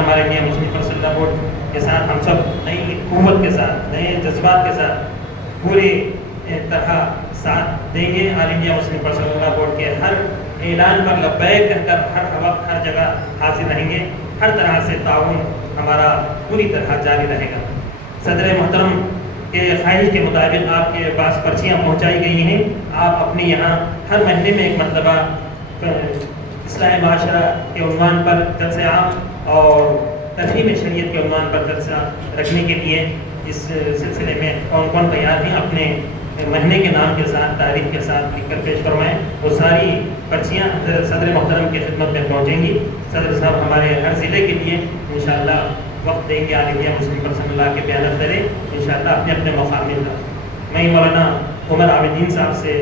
ہمارے India Muslim personal board کے ساتھ ہم سب نئی قوت کے ساتھ نئے جذبات کے ساتھ پورے طرح ساتھ دیں گے. آل انڈیا مسلم پرسنل بورڈ کے ہر اعلان پر لبیک کہہ کر ہر وقت ہر جگہ حاضر رہیں گے. ہر طرح سے تعاون ہمارا پوری طرح جاری رہے گا. صدر محترم کے خواہش کے مطابق آپ کے پاس پرچیاں پہنچائی گئی ہیں. آپ اپنے یہاں ہر مہینے میں ایک مرتبہ اصلاح معاشرہ کے عنوان پر جلسہ عام اور ترہیم شریعت کے عنوان پر جلسہ رکھنے کے لیے اس سلسلے میں کون کون تیار ہیں اپنے مہینے کے نام کے ساتھ تاریخ کے ساتھ لکھ کر پیش فرمائیں. وہ ساری پرچیاں صدر محترم کی خدمت میں پہنچیں گی. صدر صاحب ہمارے ہر ضلع کے لیے انشاءاللہ وقت دیں گے. آل انڈیا مسلم پرسنل لا کے بیانات کریں انشاءاللہ اپنے اپنے مقامات کا. میں مولانا عمر عابدین صاحب سے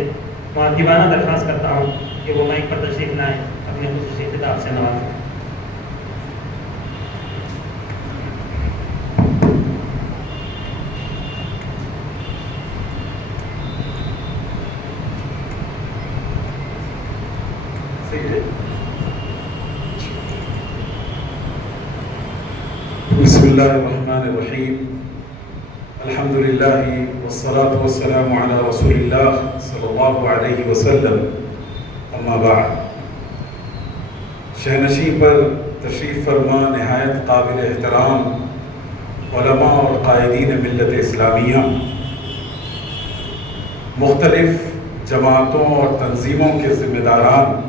مؤدبانہ درخواست کرتا ہوں کہ وہ مائک پر تشریف لائیں اپنے خصوصی خطاب سے نوازیں. بسم اللہ الرحمن الرحیم. الحمدللہ والصلاة والسلام علی رسول اللہ صلی اللہ علیہ وسلم. اما بعد. شہنشین پر تشریف فرما نہایت قابل احترام علماء اور قائدین ملت اسلامیہ، مختلف جماعتوں اور تنظیموں کے ذمہ داران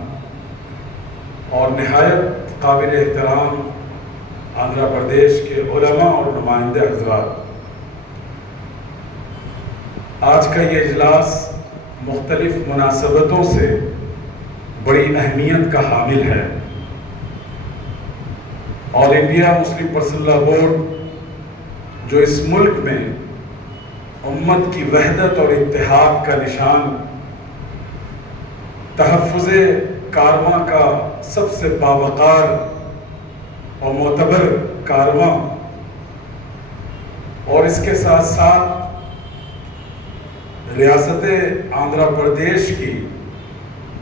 اور نہایت قابل احترام آندھرا پردیش کے علماء اور نمائندے حضرات، آج کا یہ اجلاس مختلف مناسبتوں سے بڑی اہمیت کا حامل ہے. آل انڈیا مسلم پرسنل لا بورڈ جو اس ملک میں امت کی وحدت اور اتحاد کا نشان، تحفظ کارواں کا سب سے باوقار اور معتبر کارواں، اور اس کے ساتھ ساتھ ریاست آندھرا پردیش کی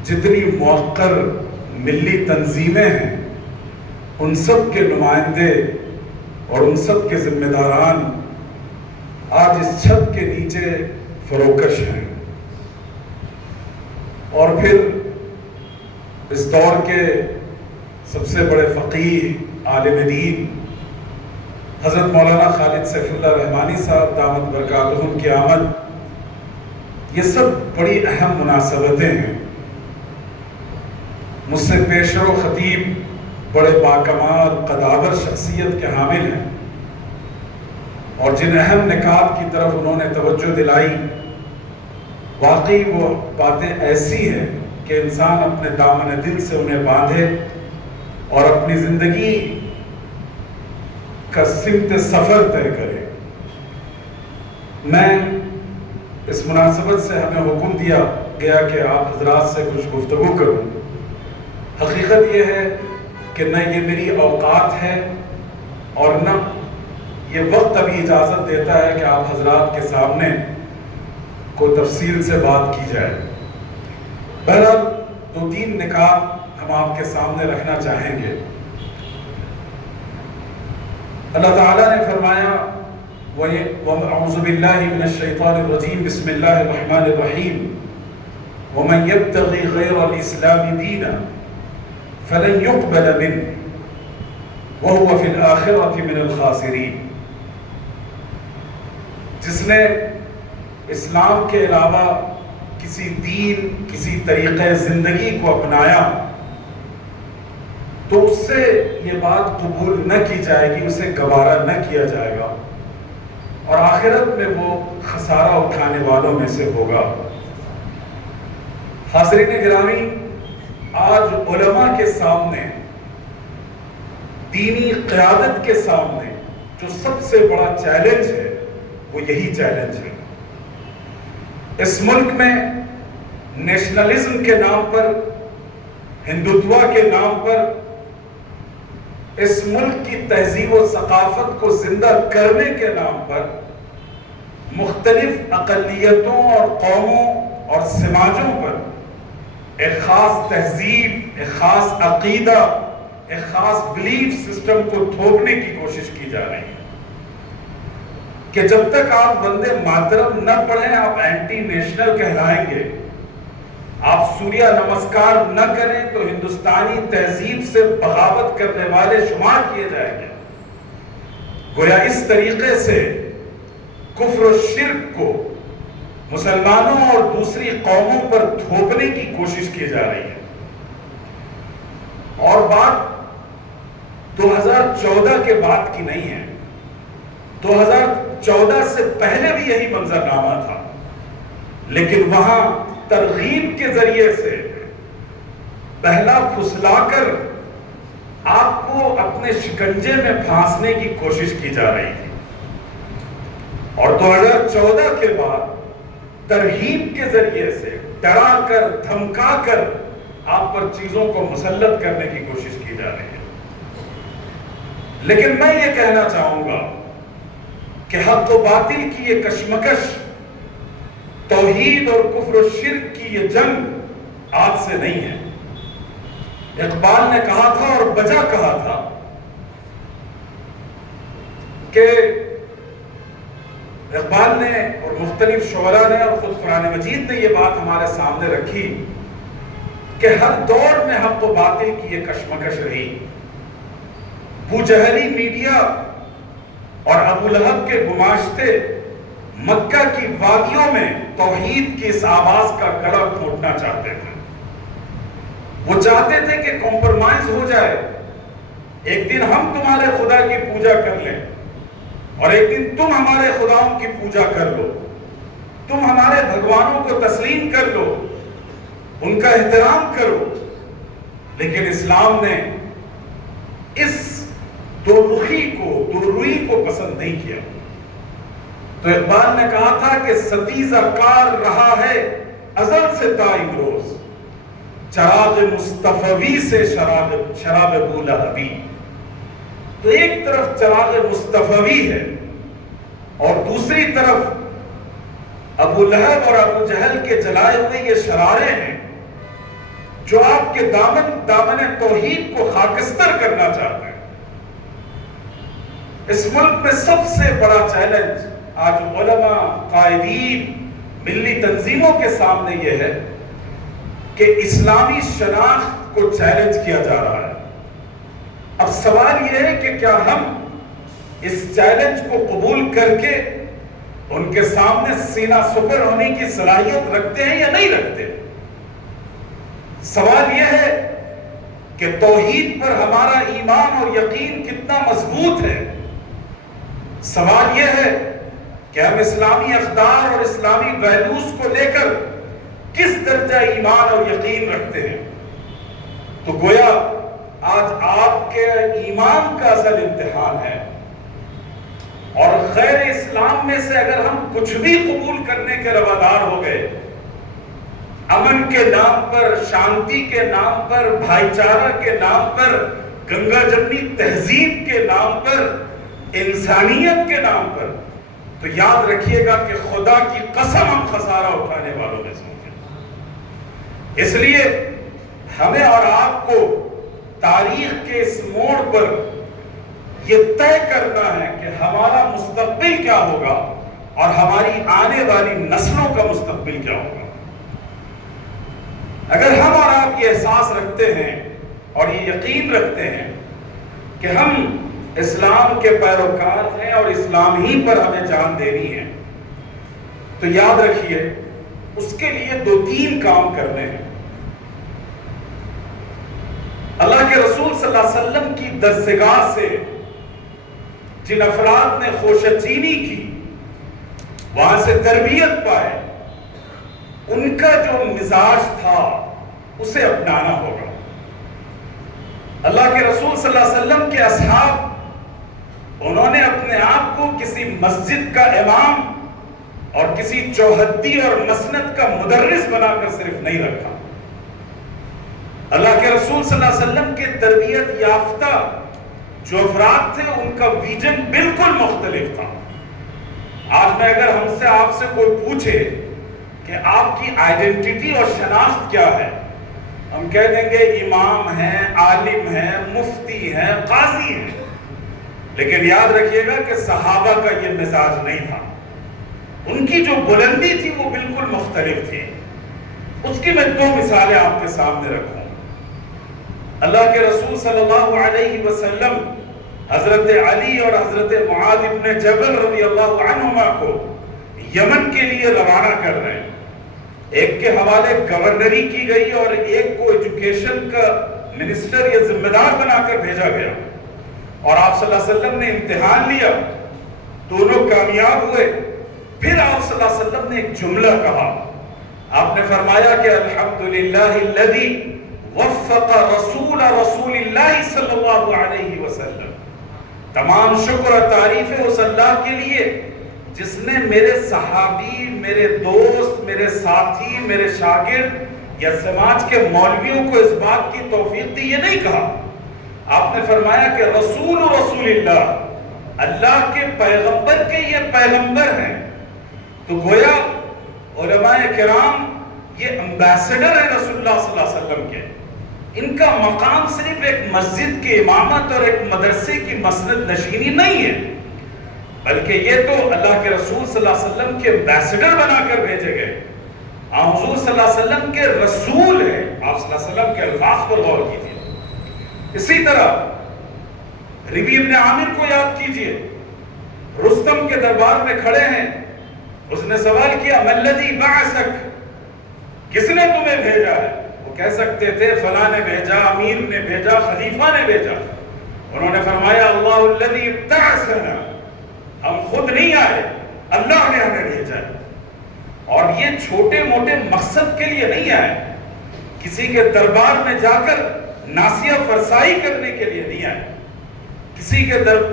جتنی موقر ملی تنظیمیں ہیں ان سب کے نمائندے اور ان سب کے ذمہ داران آج اس چھت کے نیچے فروکش ہیں. اور پھر اس دور کے سب سے بڑے فقیہ عالم دین حضرت مولانا خالد سیف اللہ رحمانی صاحب دامت برکاتہم کی آمد، یہ سب بڑی اہم مناسبتیں ہیں. مجھ سے پیشرو خطیب بڑے باکمال قداور شخصیت کے حامل ہیں، اور جن اہم نکات کی طرف انہوں نے توجہ دلائی، واقعی وہ باتیں ایسی ہیں کہ انسان اپنے دامن دل سے انہیں باندھے اور اپنی زندگی کا سمت سفر طے کرے. میں اس مناسبت سے ہمیں حکم دیا گیا کہ آپ حضرات سے کچھ گفتگو کروں. حقیقت یہ ہے کہ نہ یہ میری اوقات ہے اور نہ یہ وقت ابھی اجازت دیتا ہے کہ آپ حضرات کے سامنے کوئی تفصیل سے بات کی جائے. بہرحال 2-3 نکات ہم آپ کے سامنے رکھنا چاہیں گے. اللہ تعالیٰ نے فرمایا وَأَعُوذُ بِاللَّهِ مِنَ الشَّيْطَانِ الرَّجِيمِ بِسْمِ اللَّهِ الرَّحْمَنِ الرَّحِيمِ وَمَنْ يَبْتَغِي غَيْرَ الْإِسْلَامِ دِينًا فَلَنْ يُقْبَلَ مِنْهُ وَهُوَ فِي الْآخِرَةِ مِنَ الْخَاسِرِينَ. جس نے اسلام کے علاوہ کسی دین، کسی طریقہ زندگی کو اپنایا تو اس سے یہ بات قبول نہ کی جائے گی، اسے گوارا نہ کیا جائے گا، اور آخرت میں وہ خسارہ اٹھانے والوں میں سے ہوگا. حاضرین گرامی، آج علماء کے سامنے، دینی قیادت کے سامنے جو سب سے بڑا چیلنج ہے وہ یہی چیلنج ہے. اس ملک میں نیشنلزم کے نام پر، ہندوتوا کے نام پر، اس ملک کی تہذیب و ثقافت کو زندہ کرنے کے نام پر مختلف اقلیتوں اور قوموں اور سماجوں پر ایک خاص تہذیب، ایک خاص عقیدہ ایک خاص بلیف سسٹم کو تھوپنے کی کوشش کی جا رہی ہے کہ جب تک آپ وندے ماترم نہ پڑھیں آپ اینٹی نیشنل کہلائیں گے، آپ سوریہ نمسکار نہ کریں تو ہندوستانی تہذیب سے بغاوت کرنے والے شمار کیے جائیں گے۔ گویا اس طریقے سے کفر و شرک کو مسلمانوں اور دوسری قوموں پر تھوپنے کی کوشش کی جا رہی ہے۔ اور بات 2014 کے بعد کی نہیں ہے، 2014 سے پہلے بھی یہی منظرنامہ تھا، لیکن وہاں ترغیب کے ذریعے سے پہلا پھسلا کر آپ کو اپنے شکنجے میں پھانسنے کی کوشش کی جا رہی تھی، اور 2014 کے بعد ترغیب کے ذریعے سے ڈرا کر دھمکا کر آپ پر چیزوں کو مسلط کرنے کی کوشش کی جا رہی ہے۔ لیکن میں یہ کہنا چاہوں گا کہ حق و باطل کی یہ کشمکش، توحید اور کفر و شرک کی یہ جنگ آج سے نہیں ہے۔ اقبال نے کہا تھا اور بجا کہا تھا کہ اقبال نے اور مختلف شعراء نے اور خود قرآن مجید نے یہ بات ہمارے سامنے رکھی کہ ہر دور میں حق و باطل کی یہ کشمکش رہی۔ بوجہلی میڈیا اور ابو لہب کے گماشتے مکہ کی وادیوں میں توحید کی اس آواز کا گلا گھونٹنا چاہتے تھے۔ وہ چاہتے تھے کہ کمپرمائز ہو جائے، ایک دن ہم تمہارے خدا کی پوجا کر لیں اور ایک دن تم ہمارے خداؤں کی پوجا کر لو، تم ہمارے بھگوانوں کو تسلیم کر لو، ان کا احترام کرو۔ لیکن اسلام نے اس دو روئی کو پسند نہیں کیا۔ تو اقبال نے کہا تھا کہ ستیزہ کار رہا ہے ازل سے تا امروز، چراغ مصطفی سے شراب بولہبی۔ تو ایک طرف چراغ مصطفی ہے اور دوسری طرف ابو لہب اور ابو جہل کے جلائے ہوئے یہ شرارے ہیں جو آپ کے دامن توحید کو خاکستر کرنا چاہتے ہیں۔ اس ملک میں سب سے بڑا چیلنج آج علماء، قائدین، ملی تنظیموں کے سامنے یہ ہے کہ اسلامی شناخت کو چیلنج کیا جا رہا ہے۔ اب سوال یہ ہے کہ کیا ہم اس چیلنج کو قبول کر کے ان کے سامنے سینہ سپر ہونے کی صلاحیت رکھتے ہیں یا نہیں رکھتے؟ سوال یہ ہے کہ توحید پر ہمارا ایمان اور یقین کتنا مضبوط ہے۔ سوال یہ ہے کہ ہم اسلامی اقدار اور اسلامی ویلیوز کو لے کر کس درجہ ایمان اور یقین رکھتے ہیں۔ تو گویا آج آپ کے ایمان کا اصل امتحان ہے، اور غیر اسلام میں سے اگر ہم کچھ بھی قبول کرنے کے روادار ہو گئے، امن کے نام پر، شانتی کے نام پر، بھائی چارہ کے نام پر، گنگا جمنی تہذیب کے نام پر، انسانیت کے نام پر، تو یاد رکھیے گا کہ خدا کی قسم ہم خسارہ اٹھانے والوں میں سے ہیں۔ اس لیے ہمیں اور آپ کو تاریخ کے اس موڑ پر یہ طے کرنا ہے کہ ہمارا مستقبل کیا ہوگا اور ہماری آنے والی نسلوں کا مستقبل کیا ہوگا۔ اگر ہم اور آپ یہ احساس رکھتے ہیں اور یہ یقین رکھتے ہیں کہ ہم اسلام کے پیروکار ہیں اور اسلام ہی پر ہمیں جان دینی ہے، تو یاد رکھیے اس کے لیے 2-3 کام کرنے ہیں۔ اللہ کے رسول صلی اللہ علیہ وسلم کی درسگاہ سے جن افراد نے خوشچینی کی، وہاں سے تربیت پائے، ان کا جو مزاج تھا اسے اپنانا ہوگا۔ اللہ کے رسول صلی اللہ علیہ وسلم کے اصحاب، انہوں نے اپنے آپ کو کسی مسجد کا امام اور کسی چوہدی اور مسند کا مدرس بنا کر صرف نہیں رکھا۔ اللہ کے رسول صلی اللہ علیہ وسلم کے تربیت یافتہ جو افراد تھے، ان کا ویژن بالکل مختلف تھا۔ آج میں اگر ہم سے آپ سے کوئی پوچھے کہ آپ کی آئیڈینٹی اور شناخت کیا ہے، ہم کہہ دیں گے امام ہیں، عالم ہیں، مفتی ہیں، قاضی ہیں، لیکن یاد رکھیے گا کہ صحابہ کا یہ مزاج نہیں تھا. ان کی جو بلندی تھی وہ بالکل مختلف تھی. اس کی میں 2 مثالیں آپ کے سامنے رکھوں. اللہ کے رسول صلی اللہ علیہ وسلم حضرت علی اور حضرت معاذ بن جبل رضی اللہ عنہما کو یمن کے لیے روانہ کر رہے ہیں. ایک کے حوالے گورنری کی گئی اور ایک کو ایجوکیشن کا منسٹر یا ذمہ دار بنا کر بھیجا گیا. اور آپ صلی اللہ علیہ وسلم نے امتحان لیا، دونوں کامیاب ہوئے. پھر آپ صلی اللہ علیہ وسلم نے ایک جملہ کہا. آپ نے فرمایا کہ الحمدللہ الذی وفق رسول اللہ صلی اللہ علیہ وسلم. تمام شکر و تعریف ہے اس اللہ کے لیے جس نے میرے صحابی، میرے دوست، میرے ساتھی، میرے شاگرد یا سماج کے مولویوں کو اس بات کی توفیق دی. یہ نہیں کہا، آپ نے فرمایا کہ رسول اللہ، اللہ کے پیغمبر کے یہ پیغمبر ہیں. تو گویا علماء کرام یہ امبیسڈر ہیں رسول اللہ صلی اللہ علیہ وسلم کے. ان کا مقام صرف ایک مسجد کی امامت اور ایک مدرسے کی مسند نشینی نہیں ہے، بلکہ یہ تو اللہ کے رسول صلی اللہ علیہ وسلم کے امبیسڈر بنا کر بھیجے گئے. آپ حضور صلی اللہ علیہ وسلم کے رسول ہیں. آپ صلی اللہ علیہ وسلم کے الفاظ پر غور کیجیے. اسی طرح ربی ابن عامر کو یاد کیجیے. رستم کے دربار میں کھڑے ہیں. اس نے سوال کیا من الذی بعثک، کس نے تمہیں بھیجا ہے؟ وہ کہہ سکتے تھے فلاں نے بھیجا، امیر نے بھیجا، خلیفہ نے بھیجا. انہوں نے فرمایا اللہ الذی ابتعثنا، ہم خود نہیں آئے، اللہ نے ہمیں بھیجا ہے. اور یہ چھوٹے موٹے مقصد کے لیے نہیں آئے، کسی کے دربار میں جا کر ناسیہ فرسائی کرنے کے لیے نہیں آئے،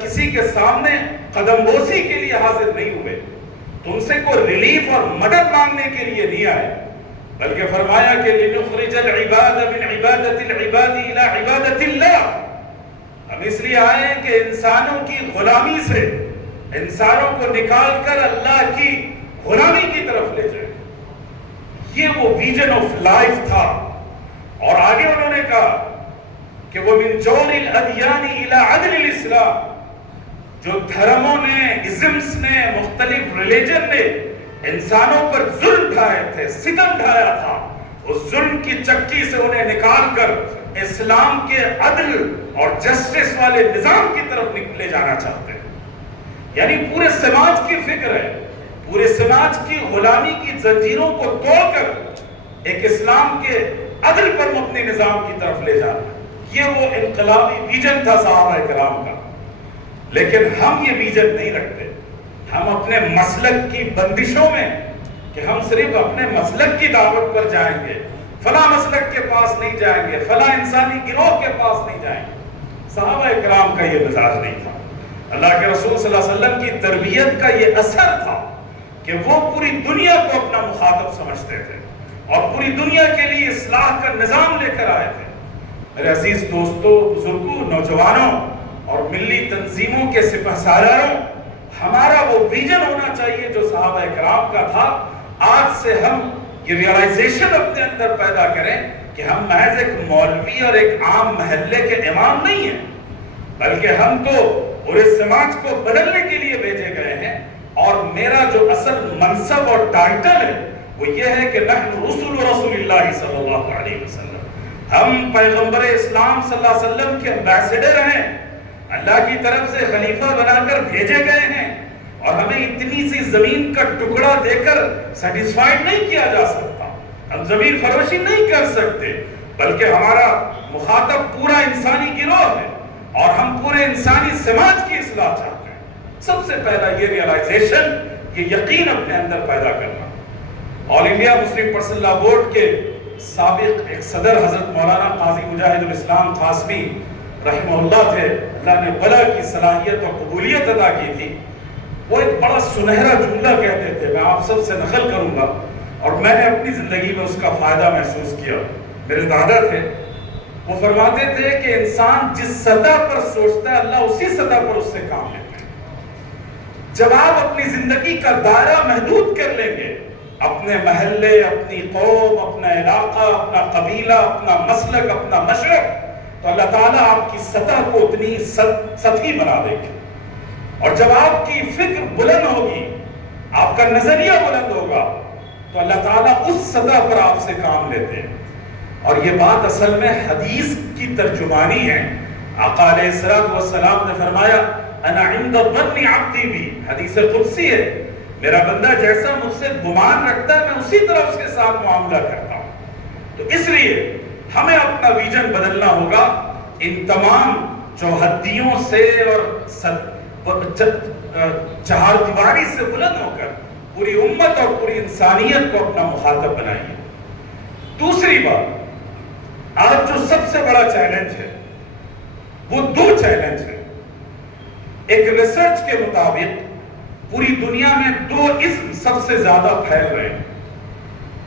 کسی کے سامنے قدم بوسی کے لیے حاضر نہیں ہوئے، تم سے کوئی ریلیف اور مدد مانگنے کے لیے نہیں آئے، بلکہ فرمایا کہ لنخرج العباد من عبادت العباد الى عبادت اللہ. ہم اس لیے آئے ہیں کہ انسانوں کی غلامی سے انسانوں کو نکال کر اللہ کی غلامی کی طرف لے جائیں. یہ وہ ویژن آف لائف تھا. اور آگے انہوں نے کہا کہ وہ من جور الادیان الى عدل الاسلام، جو دھرموں نے، ازمس نے، مختلف ریلیجن نے انسانوں پر ظلم ڈھائے تھے، ستم ڈھایا تھا، اس ظلم کی چکی سے انہیں نکال کر اسلام کے عدل اور جسٹس والے نظام کی طرف لے جانا چاہتے ہیں. یعنی پورے سماج کی فکر ہے، پورے سماج کی غلامی کی زنجیروں کو توڑ کر ایک اسلام کے عدل پر مبنی نظام کی طرف لے جانا. یہ وہ انقلابی ویژن تھا صحابہ کرام کا. لیکن ہم یہ ویژن نہیں رکھتے. ہم اپنے مسلک کی بندشوں میں کہ ہم صرف اپنے مسلک کی دعوت پر جائیں گے، فلاں مسلک کے پاس نہیں جائیں گے، فلاں انسانی گروہ کے پاس نہیں جائیں گے. صحابہ کرام کا یہ مزاج نہیں تھا. اللہ کے رسول صلی اللہ علیہ وسلم کی تربیت کا یہ اثر تھا کہ وہ پوری دنیا کو اپنا مخاطب سمجھتے تھے اور پوری دنیا کے لیے اصلاح کا نظام لے کر آئے تھے. میرے عزیز دوستوں، بزرگوں، نوجوانوں اور ملی تنظیموں کے سپہ سالاروں، ہمارا وہ ویژن ہونا چاہیے جو صحابہ کرام کا تھا. آج سے ہم یہ ریالائزیشن اپنے اندر پیدا کریں کہ ہم محض ایک مولوی اور ایک عام محلے کے امام نہیں ہیں، بلکہ ہم تو پورے سماج کو بدلنے کے لیے بھیجے گئے ہیں. اور میرا جو اصل منصب اور ٹائٹل ہے وہ یہ ہے کہ نحن رسول اللہ صلی اللہ علیہ وسلم، ہم پیغمبر اسلام صلی اللہ علیہ وسلم کے امبیسڈر ہیں، اللہ کی طرف سے خلیفہ بنا کر بھیجے گئے ہیں. اور ہمیں اتنی سی زمین کا ٹکڑا دے کر سیٹسفائیڈ نہیں کیا جا سکتا، ہم زمین فروشی نہیں کر سکتے، بلکہ ہمارا مخاطب پورا انسانی گروہ ہے اور ہم پورے انسانی سماج کی اصلاح چاہتے ہیں. سب سے پہلا یہ ریالائزیشن، یہ یقین اپنے اندر پیدا کرنا. آل انڈیا مسلم پرسنل لا بورڈ کے سابق ایک صدر حضرت مولانا قاضی مجاہد الاسلام قاسمی رحمہ اللہ تھے. اللہ نے بلا کی صلاحیت اور قبولیت عطا کی تھی. وہ ایک بڑا سنہرا جملہ کہتے تھے، میں آپ سب سے نقل کروں گا، اور میں نے اپنی زندگی میں اس کا فائدہ محسوس کیا. میرے دادا تھے، وہ فرماتے تھے کہ انسان جس سطح پر سوچتا ہے اللہ اسی سطح پر اس سے کام لیتے ہیں. جب آپ اپنی زندگی کا دائرہ محدود کر لیں گے، اپنے محلے، اپنی قوم، اپنا علاقہ، اپنا قبیلہ، اپنا مسلک، اپنا مشرق، تو اللہ تعالیٰ آپ کی سطح کو اتنی سطحی بنا دے گی. اور جب آپ کی فکر بلند ہوگی، آپ کا نظریہ بلند ہوگا، تو اللہ تعالیٰ اس سطح پر آپ سے کام لیتے ہیں. اور یہ بات اصل میں حدیث کی ترجمانی ہے. آقا علیہ السلام نے فرمایا انا عند ظن عبدی بی، حدیث قدسی ہے، میرا بندہ جیسا مجھ سے گمان رکھتا ہے میں اسی طرح اس کے ساتھ معاملہ کرتا ہوں. تو اس لیے ہمیں اپنا ویژن بدلنا ہوگا. ان تمام چوہدیوں سے اور چہار دیواری سے بلند ہو کر پوری امت اور پوری انسانیت کو اپنا مخاطب بنائیے. دوسری بات، آج جو سب سے بڑا چیلنج ہے وہ دو چیلنج ہیں. ایک ریسرچ کے مطابق پوری دنیا میں دو اسم سب سے زیادہ پھیل رہے ہیں.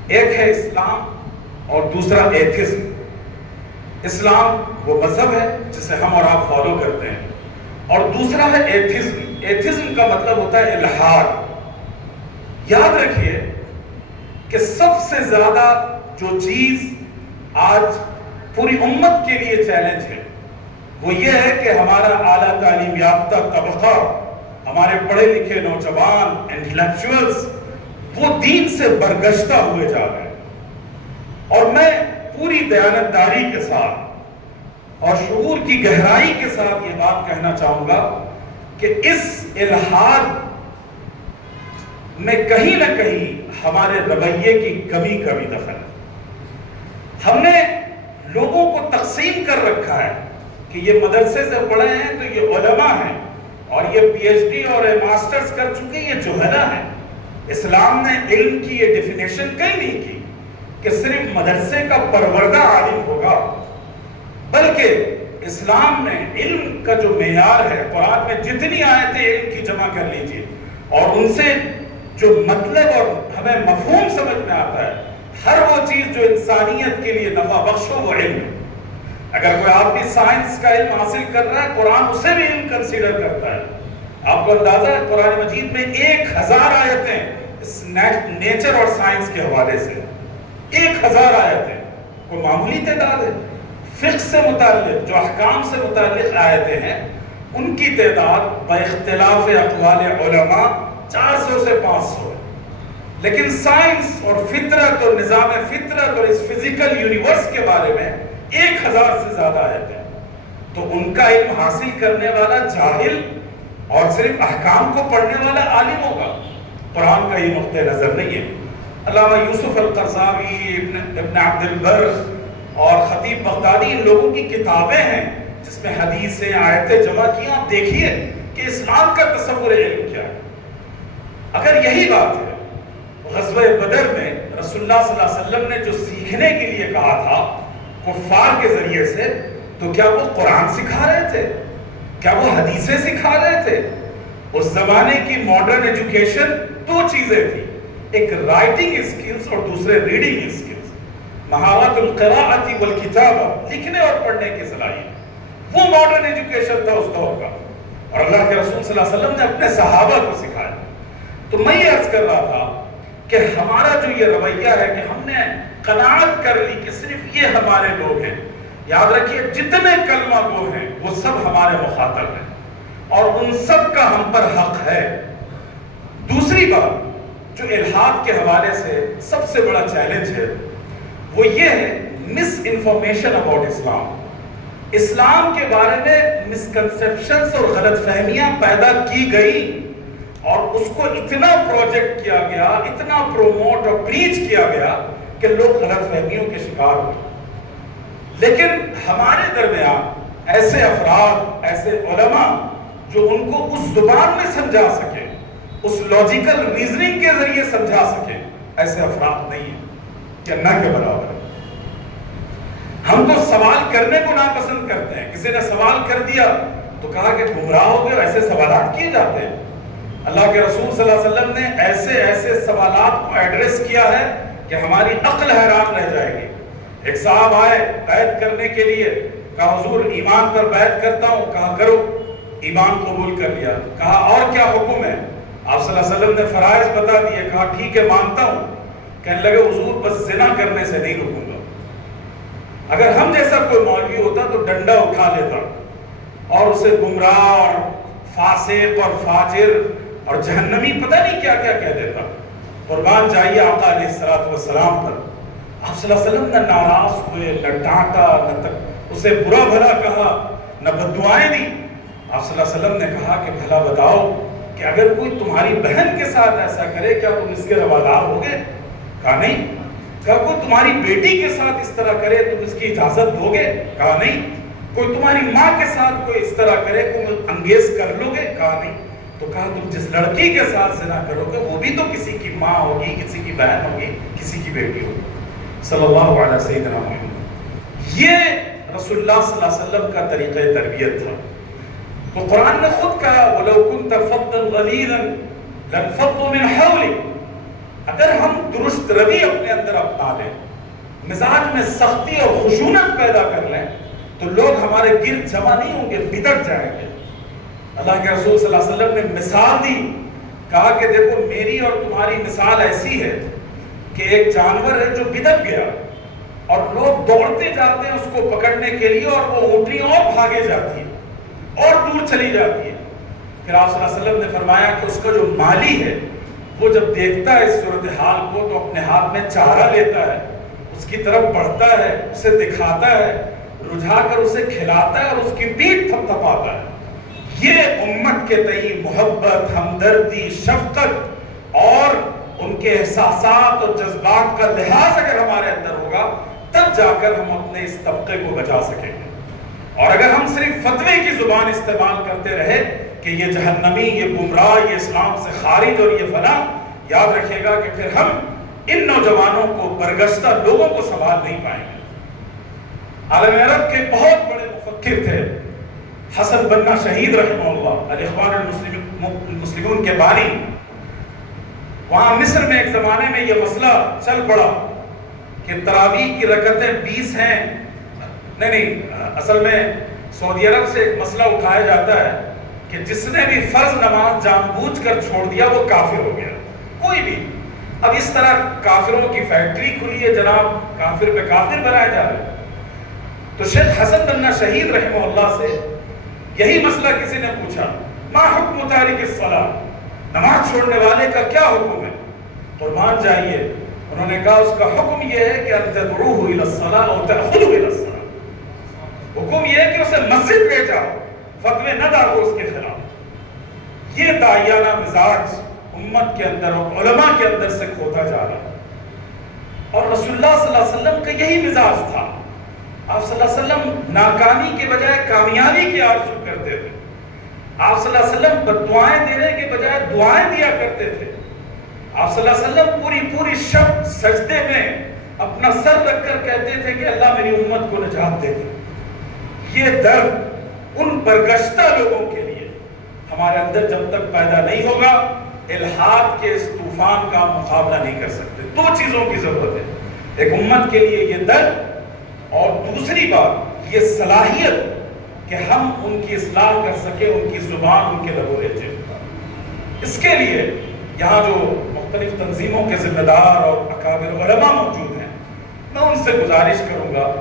ایک ہے اسلام اور دوسرا ایتھزم. اسلام وہ مذہب ہے جسے ہم اور آپ فالو کرتے ہیں، اور دوسرا ہے ایتھزم. ایتھزم کا مطلب ہوتا ہے الحاد. یاد رکھیے کہ سب سے زیادہ جو چیز آج پوری امت کے لیے چیلنج ہے وہ یہ ہے کہ ہمارا اعلیٰ تعلیم یافتہ طبقہ، ہمارے پڑھے لکھے نوجوان انٹلیکچوئلز، وہ دین سے برگشتہ ہوئے جا رہے ہیں. اور میں پوری دیانتداری کے ساتھ اور شعور کی گہرائی کے ساتھ یہ بات کہنا چاہوں گا کہ اس الحاد میں کہیں نہ کہیں ہمارے رویے کی کمی کا بھی دخل ہے. ہم نے لوگوں کو تقسیم کر رکھا ہے کہ یہ مدرسے سے پڑھے ہیں تو یہ علماء ہیں، اور یہ پی ایچ ڈی اور ماسٹرز کر چکے یہ جہلا ہیں. اسلام نے علم کی یہ ڈیفینیشن کہیں نہیں کی کہ صرف مدرسے کا پروردہ عالم ہوگا، بلکہ اسلام نے علم کا جو معیار ہے، قرآن میں جتنی آیتیں علم کی جمع کر لیجئے اور ان سے جو مطلب اور ہمیں مفہوم سمجھ میں آتا ہے، ہر وہ چیز جو انسانیت کے لیے نفع بخش ہو وہ علم ہے. اگر کوئی آدمی سائنس کا علم حاصل کر رہا ہے، قرآن اسے بھی علم کنسیڈر کرتا ہے. آپ کو اندازہ ہے قرآن مجید میں 1000 آیتیں نیچر اور سائنس کے حوالے سے، 1000 آیتیں. کوئی معمولی تعداد ہے. فقہ سے متعلق جو احکام سے متعلق آیتیں ہیں ان کی تعداد با اختلاف اقوال علماء 400 سے 500 ہے. لیکن سائنس اور فطرت اور نظام فطرت اور اس فزیکل یونیورس کے بارے میں 1000 سے زیادہ آیتیں ہیں. تو ان کا علم حاصل کرنے والا جاہل اور صرف احکام کو پڑھنے والا عالم ہوگا. قرآن کا یہ نقطہ نظر نہیں ہے. علامہ یوسف القرضاوی، ابن عبد البر اور خطیب بغدادی، ان لوگوں کی کتابیں ہیں جس میں حدیثیں آیتیں جمع کی. آپ دیکھیے کہ اسلام کا تصور علم کیا ہے. اگر یہی بات ہے، غزوہ بدر میں رسول اللہ صلی اللہ علیہ وسلم نے جو سیکھنے کے لیے کہا تھا کفار کے ذریعے سے، تو کیا وہ قرآن سکھا رہے تھے؟ کیا وہ حدیثیں سکھا رہے تھے؟ اس زمانے کی ماڈرن ایجوکیشن دو چیزیں تھی، ایک رائٹنگ اسکلز اور دوسرے ریڈنگ اسکلز. مہارت القراءۃ والکتابہ، لکھنے اور پڑھنے کی صلاحیت، وہ ماڈرن ایجوکیشن تھا اس دور کا، اور اللہ کے رسول صلی اللہ علیہ وسلم نے اپنے صحابہ کو سکھایا. تو میں یہ عرض کر رہا تھا کہ ہمارا جو یہ رویہ ہے کہ ہم نے قناعت کر لی کہ صرف یہ ہمارے لوگ ہیں. یاد رکھیے جتنے کلمہ گو ہیں وہ سب ہمارے مخاطب ہیں اور ان سب کا ہم پر حق ہے. دوسری بات جو الحاد کے حوالے سے سب سے بڑا چیلنج ہے وہ یہ ہے مس انفارمیشن اباؤٹ اسلام. اسلام کے بارے میں مسکنسیپشنز اور غلط فہمیاں پیدا کی گئی اور اس کو اتنا پروجیکٹ کیا گیا، اتنا پروموٹ اور پریچ کیا گیا کہ لوگ غلط فہمیوں کے شکار ہوئے. لیکن ہمارے درمیان ایسے افراد، ایسے علماء جو ان کو اس زبان میں سمجھا سکے، اس لاجیکل ریزننگ کے ذریعے سمجھا سکے، ایسے افراد نہیں ہیں کہ نہ کے برابر ہے. ہم تو سوال کرنے کو ناپسند کرتے ہیں. کسی نے سوال کر دیا تو کہا کہ گمراہ ہو گئے، ایسے سوالات کیے جاتے ہیں. اللہ کے رسول صلی اللہ علیہ وسلم نے ایسے ایسے سوالات کو ایڈریس کیا ہے کہ ہماری عقل حیران رہ جائے گی. ایک صاحب آئے بیعت کرنے کے لیے، کہا حضور ایمان پر بیعت کرتا ہوں. کہا کرو. ایمان قبول کر لیا. کہا اور کیا حکم ہے؟ آپ صلی اللہ علیہ وسلم نے فرائض بتا دیے. کہا ٹھیک ہے مانتا ہوں. کہنے لگے حضور بس زنا کرنے سے نہیں رکوں گا. اگر ہم جیسا کوئی مولوی ہوتا تو ڈنڈا اٹھا لیتا اور اسے گمراہ اور فاسق اور فاجر اور جہنمی پتہ نہیں کیا کیا کہہ دیتا. قربان جائیے آقا علیہ السلام پر. آپ صلی اللہ علیہ وسلم نہ ناراض ہوئے، نہ ڈانٹا، نہ اسے برا بھلا کہا، نہ بددعائیں دی. آپ صلی اللہ علیہ وسلم نے کہا کہ بھلا بتاؤ کہ اگر کوئی تمہاری بہن کے ساتھ ایسا کرے کیا تم اس کے روادار ہوگے؟ کہا نہیں. کہا کوئی تمہاری بیٹی کے ساتھ اس طرح کرے تم اس کی اجازت دو گے؟ کہا نہیں. کوئی تمہاری ماں کے ساتھ کوئی اس طرح کرے تم انگیز کر لو گے؟ کہا نہیں. تو کہا تم جس لڑکی کے ساتھ زنا کرو گے وہ بھی تو کسی کی ماں ہوگی، کسی کی بہن ہوگی، کسی کی بیٹی ہوگی. صلی اللہ علیہ سیدنا محمد. یہ رسول اللہ صلی اللہ علیہ وسلم کا طریقہ تربیت تھا. تو قرآن نے خود کہا وَلَوْ كُنْتَ فَضًّا غَلِيظًا لَانفَضُّوا مِنْ حَوْلِكَ. اگر ہم درست روی اپنے اندر اپنا لیں، مزاج میں سختی اور خشونت پیدا کر لیں تو لوگ ہمارے گرد جمع نہیں ہوں گے، بگڑ جائیں گے. اللہ کے رسول صلی اللہ علیہ وسلم نے مثال دی، کہا کہ دیکھو میری اور تمہاری مثال ایسی ہے کہ ایک جانور ہے جو بگڑ گیا اور لوگ دوڑتے جاتے ہیں اس کو پکڑنے کے لیے اور وہ اونٹنی اور بھاگے جاتی ہے اور دور چلی جاتی ہے. پھر آپ صلی اللہ علیہ وسلم نے فرمایا کہ اس کا جو مالی ہے وہ جب دیکھتا ہے اس صورتحال کو تو اپنے ہاتھ میں چارہ لیتا ہے، اس کی طرف بڑھتا ہے، اسے دکھاتا ہے، رجھا کر اسے کھلاتا ہے اور اس کی پیٹھ تھپ تھپاتا ہے. یہ امت کے تئیں محبت، ہمدردی، شفقت اور ان کے احساسات اور جذبات کا لحاظ اگر ہمارے اندر ہوگا تب جا کر ہم اپنے اس طبقے کو بچا سکیں گے. اور اگر ہم صرف فتوے کی زبان استعمال کرتے رہے کہ یہ جہنمی، یہ گمراہ، یہ اسلام سے خارج اور یہ فلاں، یاد رکھے گا کہ پھر ہم ان نوجوانوں کو، برگشتہ لوگوں کو سنبھال نہیں پائیں گے. عالم عرب کے بہت بڑے مفکر تھے حسن بنا شہید رحمہ اللہ، الاخوان المسلمون کے بانی. وہاں مصر میں ایک زمانے میں یہ مسئلہ چل پڑا کہ تراویح کی رکعتیں 20 ہیں. نہیں اصل میں سعودی عرب سے ایک مسئلہ اٹھایا جاتا ہے کہ جس نے بھی فرض نماز جان بوجھ کر چھوڑ دیا وہ کافر ہو گیا. کوئی بھی. اب اس طرح کافروں کی فیکٹری کھلی ہے جناب، کافر پہ کافر بنائے جا رہے ہیں. تو شیخ حسن بنا شہید رحمہ اللہ سے یہی مسئلہ کسی نے پوچھا، ما حکم تارک الصلاۃ، نماز چھوڑنے والے کا کیا حکم ہے؟ قربان جائیے انہوں نے کہا اس کا حکم یہ ہے کہ ان تدعوه الى الصلاۃ او تاخذه الى الصلاۃ. حکم یہ ہے کہ اسے مسجد لے جاؤ، فتوے نہ ڈالو اس کے خلاف. یہ داعیانہ مزاج امت کے اندر اور علماء کے اندر سے کھوتا جا رہا ہے. اور رسول اللہ صلی اللہ علیہ وسلم کا یہی مزاج تھا. آپ صلی اللہ علیہ وسلم ناکامی کے بجائے کامیابی کی آرزو کرتے تھے. آپ صلی اللہ علیہ وسلم بددعائیں دینے کے بجائے دعائیں دیا کرتے تھے. آپ صلی اللہ علیہ وسلم پوری شب سجدے میں اپنا سر رکھ کر کہتے تھے کہ اللہ میری امت کو نجات دے دے. یہ درد ان برگشتہ لوگوں کے لیے ہمارے اندر جب تک پیدا نہیں ہوگا الحاد کے اس طوفان کا مقابلہ نہیں کر سکتے. 2 چیزوں کی ضرورت ہے، ایک امت کے لیے یہ درد اور دوسری بات یہ صلاحیت کہ ہم ان کی اصلاح کر سکیں، ان کی زبان، ان کے لب و لہجے. اس کے لیے یہاں جو مختلف تنظیموں کے ذمہ دار اور اکابر علماء موجود ہیں میں ان سے گزارش کروں گا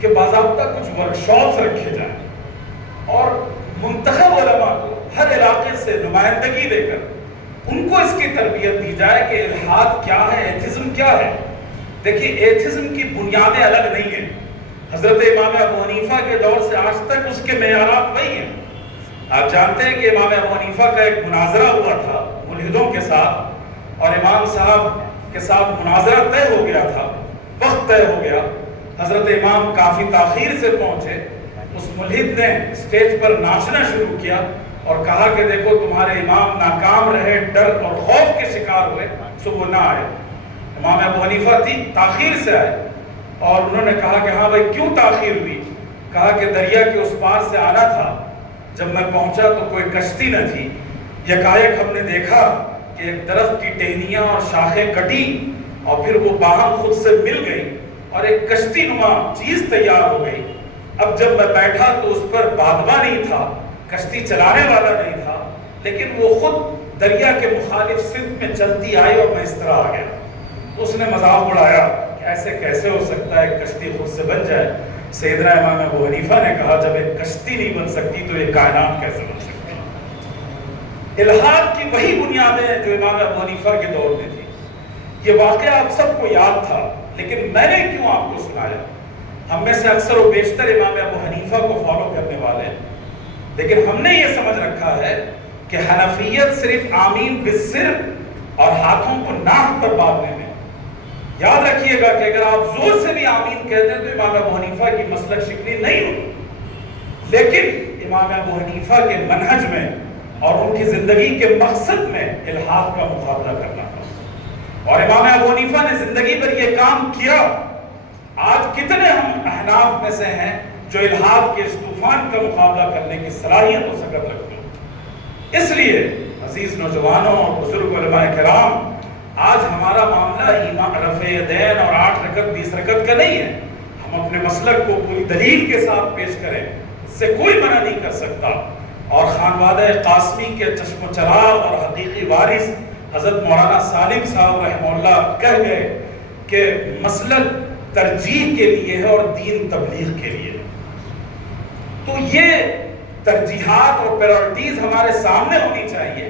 کہ باضابطہ کچھ ورکشاپس رکھے جائیں اور منتخب علماء کو ہر علاقے سے نمائندگی دے کر ان کو اس کی تربیت دی جائے کہ الحاد کیا ہے، ایتھزم کیا ہے. دیکھیے ایتھزم کی بنیادیں الگ نہیں ہیں. حضرت امام ابو حنیفہ کے دور سے آج تک اس کے معیارات وہی ہیں. آپ جانتے ہیں کہ امام ابو حنیفہ کا ایک مناظرہ ہوا تھا ملحدوں کے ساتھ اور امام صاحب کے ساتھ مناظرہ طے ہو گیا تھا، وقت طے ہو گیا. حضرت امام کافی تاخیر سے پہنچے. اس ملحد نے اسٹیج پر ناچنا شروع کیا اور کہا کہ دیکھو تمہارے امام ناکام رہے، ڈر اور خوف کے شکار ہوئے سو وہ نہ آئے. امام ابو حنیفہ تاخیر سے آئے اور انہوں نے کہا کہ ہاں بھائی کیوں تاخیر ہوئی؟ کہا کہ دریا کے اس پار سے آنا تھا، جب میں پہنچا تو کوئی کشتی نہ تھی. یکایک ہم نے دیکھا کہ ایک درخت کی ٹہنیاں اور شاخیں کٹی اور پھر وہ باہم خود سے مل گئی اور ایک کشتی نما چیز تیار ہو گئی. اب جب میں بیٹھا تو اس پر بادباں نہیں تھا، کشتی چلانے والا نہیں تھا، لیکن وہ خود دریا کے مخالف سمت میں چلتی آئی اور میں اس طرح آ گیا. اس نے مذاق اڑایا کہ ایسے کیسے ہو سکتا ہے کشتی خود سے بن جائے. سیدنا امام ابو حنیفہ نے کہا جب ایک کشتی نہیں بن سکتی تو یہ کائنات کیسے بن سکتی ہے؟ الحاد کی وہی بنیادیں جو امام ابو حنیفہ کے دور میں تھی. یہ واقعہ آپ سب کو یاد تھا لیکن میں نے کیوں آپ کو سنایا؟ ہم میں سے اکثر و بیشتر امام ابو حنیفہ کو فالو کرنے والے ہیں، لیکن ہم نے یہ سمجھ رکھا ہے کہ حنفیت صرف آمین بالسر اور ہاتھوں کو ناک پر باندھنے میں. یاد رکھیے گا کہ اگر آپ زور سے بھی آمین کہتے ہیں تو امام ابو حنیفہ کی مسلک شکنی نہیں ہوگی، لیکن امام ابو حنیفہ کے منہج میں اور ان کی زندگی کے مقصد میں الحاد کا مقابلہ کرنا تھا، اور امام ابو حنیفہ نے زندگی پر یہ کام کیا. آج کتنے ہم احناف میں سے ہیں جو الحاد کے اس طوفان کا مقابلہ کرنے کی صلاحیت و سکت رکھتے ہیں؟ اس لیے عزیز نوجوانوں اور بزرگ علماء کرام، آج ہمارا معاملہ ایمان رفع یدین اور 8 رکعت 20 رکعت کا نہیں ہے. ہم اپنے مسلک کو پوری دلیل کے ساتھ پیش کریں، اس سے کوئی منع نہیں کر سکتا. اور خانوادہ قاسمی کے چشم و چراغ اور حقیقی وارث حضرت مولانا سالم صاحب رحمہ اللہ کہہ گئے کہ مسلک ترجیح کے لیے ہے اور دین تبلیغ کے لیے. تو یہ ترجیحات اور پرائرٹیز ہمارے سامنے ہونی چاہیے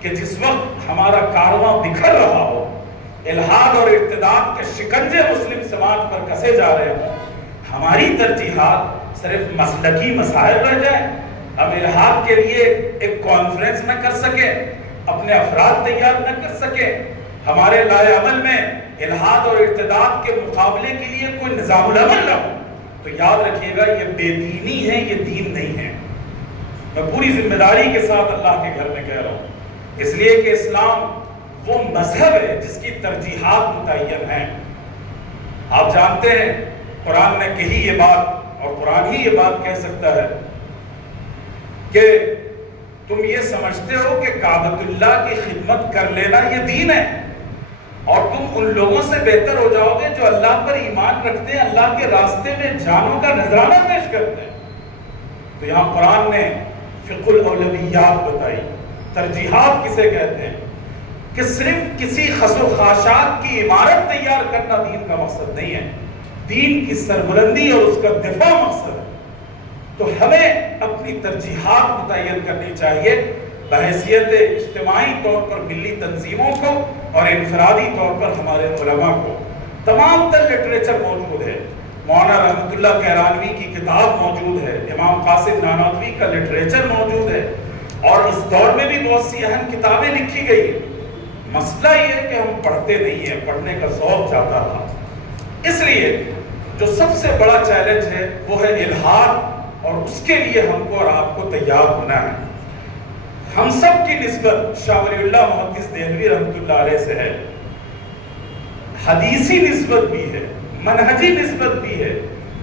کہ جس وقت ہمارا کارواں بکھر رہا ہو، الحاد اور ارتداد کے شکنجے مسلم سماج پر کسے جا رہے ہوں، ہماری ترجیحات صرف مسلکی مسائل رہ جائیں. ہم الحاد کے لیے ایک کانفرنس نہ کر سکیں، اپنے افراد تیار نہ کر سکیں، ہمارے لائے عمل میں الحاد اور ارتداد کے مقابلے کے لیے کوئی نظام العمل نہ ہو، تو یاد رکھیے گا یہ بے دینی ہے، یہ دین نہیں ہے. میں پوری ذمہ داری کے ساتھ اللہ کے گھر میں کہہ رہا ہوں، اس لیے کہ اسلام وہ مذہب ہے جس کی ترجیحات متعین ہیں. آپ جانتے ہیں قرآن نے کہی یہ بات، اور قرآن ہی یہ بات کہہ سکتا ہے کہ تم یہ سمجھتے ہو کہ کعبۃ اللہ کی خدمت کر لینا یہ دین ہے، اور تم ان لوگوں سے بہتر ہو جاؤ گے جو اللہ پر ایمان رکھتے ہیں، اللہ کے راستے میں جانوں کا نذرانہ پیش کرتے ہیں. تو یہاں قرآن نے فقہ الاولویات بتائی. ترجیحات کسے کہتے ہیں؟ کہ صرف کسی خس و خاشاک کی عمارت تیار کرنا دین کا مقصد نہیں ہے، دین کی سربلندی اور اس کا دفاع مقصد ہے. تو ہمیں اپنی ترجیحات متعین کرنی چاہیے بحیثیت اجتماعی طور پر ملی تنظیموں کو اور انفرادی طور پر ہمارے علماء کو. تمام تر لٹریچر موجود ہے، مولانا رحمت اللہ کیرانوی کی کتاب موجود ہے، امام قاسم نانوتوی کا لٹریچر موجود ہے، اور اس دور میں بھی بہت سی اہم کتابیں لکھی گئی ہیں. مسئلہ یہ ہے کہ ہم پڑھتے نہیں ہیں، پڑھنے کا ذوق جاتا تھا. اس لیے جو سب سے بڑا چیلنج ہے وہ ہے الحاد، اور اس کے لیے ہم کو اور آپ کو تیار ہونا ہے. ہم سب کی نسبت شاہ ولی اللہ محدث دہلوی رحمۃ اللہ علیہ سے ہے، حدیثی نسبت بھی ہے، منہجی نسبت بھی ہے،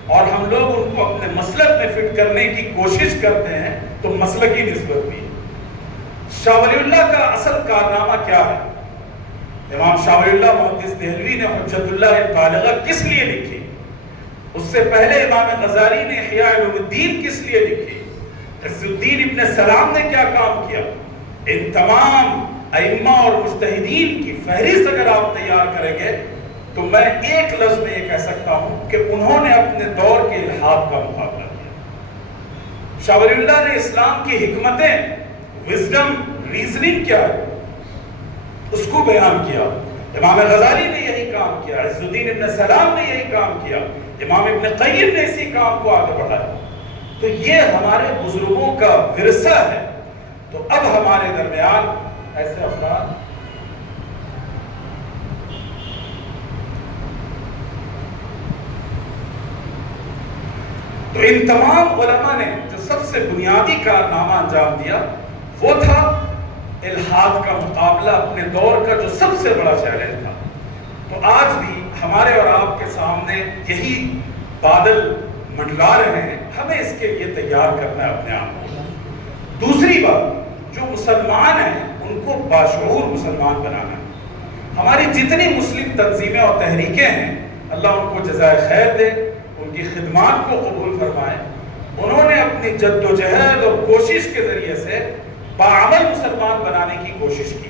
اور ہم لوگ ان کو اپنے مسلک میں فٹ کرنے کی کوشش کرتے ہیں تو مسلکی نسبت بھی ہے. شاہ ولی اللہ کا اصل کارنامہ کیا ہے؟ امام شاہ ولی اللہ محدث دہلوی نے حجت اللہ بالغہ کس لیے لکھی؟ اس سے پہلے امام غزالی نے احیاء علوم الدین کس لیے لکھی؟ عز الدین ابن سلام نے کیا کام کیا؟ ان تمام ائمہ اور مجتہدین کی فہرست اگر آپ تیار کریں گے تو میں ایک لفظ میں یہ کہہ سکتا ہوں کہ انہوں نے اپنے دور کے الحاد کا مقابلہ کیا. شاہ ولی اللہ نے اسلام کی حکمتیں، وزڈم، ریزننگ کیا ہے اس کو بیان کیا. امام غزالی نے یہی کام کیا، عز الدین ابن سلام نے یہی کام کیا، امام ابن قیم نے اسی کام کو آگے بڑھایا. تو یہ ہمارے بزرگوں کا ورثہ ہے. تو اب ہمارے درمیان ایسے افراد تو ان تمام علماء نے جو سب سے بنیادی کارنامہ انجام دیا وہ تھا الحاد کا مقابلہ، اپنے دور کا جو سب سے بڑا چیلنج تھا. تو آج بھی ہمارے اور آپ کے سامنے یہی بادل منڈلا رہے ہیں، ہمیں اس کے لیے تیار کرنا ہے اپنے آپ کو. دوسری بات، جو مسلمان ہیں ان کو باشعور مسلمان بنانا ہے. ہماری جتنی مسلم تنظیمیں اور تحریکیں ہیں، اللہ ان کو جزائے خیر دے، ان کی خدمات کو قبول فرمائے. انہوں نے اپنی جد و جہد اور کوشش کے ذریعے سے باعمل مسلمان بنانے کی کوشش کی.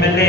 MLA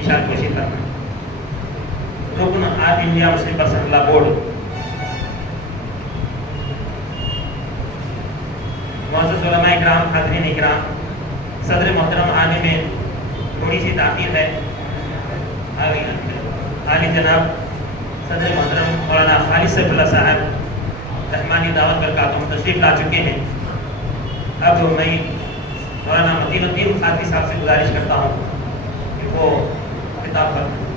اشارہ کوشش کرنا. رکن آل انڈیا مسلم پرسنل لا بورڈ معزز علماء اکرام، حاضرین اکرام، صدر محترم آنے میں تھوڑی سی تاخیر ہے. عالی جناب صدر محترم مولانا خالد سیف اللہ صاحب رحمانی دعوت برکاتہم تشریف لا چکے ہیں. اب میں مولانا متین الدین خاطی صاحب سے گزارش کرتا ہوں کہ وہ خطاب کریں.